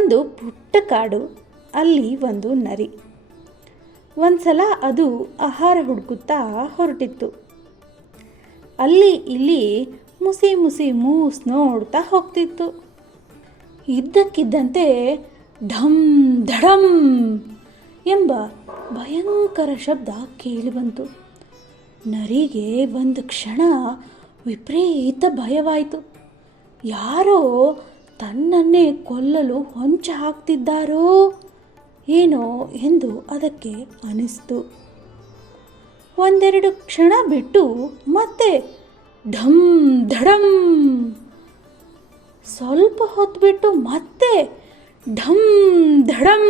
ಒಂದು ಪುಟ್ಟ ಕಾಡು, ಅಲ್ಲಿ ಒಂದು ನರಿ. ಒಂದ್ಸಲ ಅದು ಆಹಾರ ಹುಡುಕುತ್ತಾ ಹೊರಟಿತ್ತು. ಅಲ್ಲಿ ಇಲ್ಲಿ ಮುಸಿ ಮುಸಿ ಮೂಸ್ ನೋಡ್ತಾ ಹೋಗ್ತಿತ್ತು. ಇದ್ದಕ್ಕಿದ್ದಂತೆ ಢಮ್ ಧಡಂ ಎಂಬ ಭಯಂಕರ ಶಬ್ದ ಕೇಳಿಬಂತು ನರಿಗೆ ಒಂದು ಕ್ಷಣ ವಿಪರೀತ ಭಯವಾಯಿತು. ಯಾರೋ ತನ್ನನ್ನೇ ಕೊಲ್ಲಲು ಹೊಂಚ ಹಾಕ್ತಿದ್ದಾರೋ ಏನೋ ಎಂದು ಅದಕ್ಕೆ ಅನಿಸ್ತು. ಒಂದೆರಡು ಕ್ಷಣ ಬಿಟ್ಟು ಮತ್ತೆ ಢಂ ಧಡಂ. ಸ್ವಲ್ಪ ಹೊತ್ತು ಬಿಟ್ಟು ಮತ್ತೆ ಢಂ ಧಡಂ.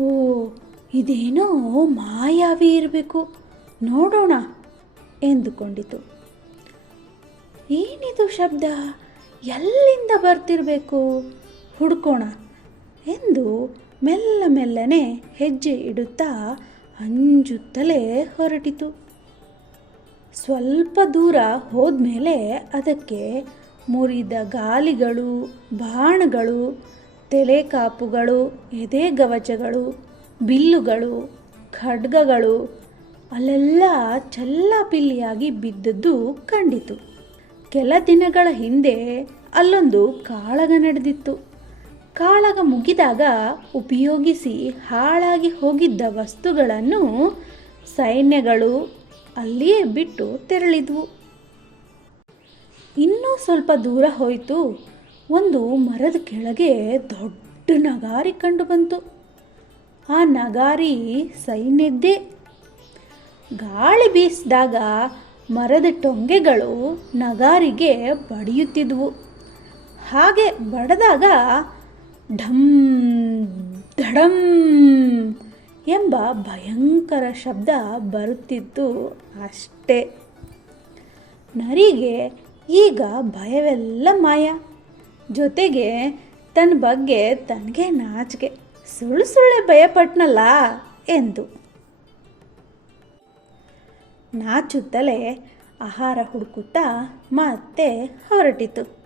ಓ, ಇದೇನೋ ಮಾಯಾವಿ ಇರಬೇಕು. ನೋಡೋಣ ಎಂದುಕೊಂಡಿತು. ಏನಿದು ಶಬ್ದ? ಎಲ್ಲಿಂದ ಬರ್ತಿರಬೇಕು? ಹುಡ್ಕೋಣ ಎಂದು ಮೆಲ್ಲ ಮೆಲ್ಲನೆ ಹೆಜ್ಜೆ ಇಡುತ್ತಾ ಅಂಜುತ್ತಲೇ ಹೊರಟಿತು. ಸ್ವಲ್ಪ ದೂರ ಹೋದ್ಮೇಲೆ ಅದಕ್ಕೆ ಮುರಿದ ಗಾಲಿಗಳು, ಬಾಣಗಳು, ತಲೆಕಾಪುಗಳು, ಎದೆಗವಚಗಳು, ಬಿಲ್ಲುಗಳು, ಖಡ್ಗಗಳು, ಅಲ್ಲೆಲ್ಲ ಚಲ್ಲಾಪಿಲ್ಲಿಯಾಗಿ ಬಿದ್ದದ್ದು ಕಂಡಿತು. ಕೆಲ ದಿನಗಳ ಹಿಂದೆ ಅಲ್ಲೊಂದು ಕಾಳಗ ನಡೆದಿತ್ತು. ಕಾಳಗ ಮುಗಿದಾಗ ಉಪಯೋಗಿಸಿ ಹಾಳಾಗಿ ಹೋಗಿದ್ದ ವಸ್ತುಗಳನ್ನು ಸೈನ್ಯಗಳು ಅಲ್ಲಿಯೇ ಬಿಟ್ಟು ತೆರಳಿದ್ವು. ಇನ್ನೂ ಸ್ವಲ್ಪ ದೂರ ಹೋಯಿತು. ಒಂದು ಮರದ ಕೆಳಗೆ ದೊಡ್ಡ ನಗಾರಿ ಕಂಡು ಬಂತು. ಆ ನಗಾರಿ ಸೈನ್ಯದ್ದೇ. ಗಾಳಿ ಬೀಸಿದಾಗ ಮರದ ಟೊಂಗೆಗಳು ನಗಾರಿಗೆ ಬಡಿಯುತ್ತಿದ್ವು. ಹಾಗೆ ಬಡದಾಗ ಢಂ ಧಡಂ ಎಂಬ ಭಯಂಕರ ಶಬ್ದ ಬರುತ್ತಿತ್ತು ಅಷ್ಟೇ. ನರಿಗೆ ಈಗ ಭಯವೆಲ್ಲ ಮಾಯ. ಜೊತೆಗೆ ತನ್ನ ಬಗ್ಗೆ ತನಗೆ ನಾಚಿಕೆ. ಸುಳ್ಳು ಸುಳ್ಳೆ ಭಯಪಟ್ನಲ್ಲ ಎಂದು. ನಾಚುತ್ತಲೇ ಆಹಾರ ಹುಡುಕುತ್ತಾ ಮತ್ತೆ ಹೊರಟಿತು.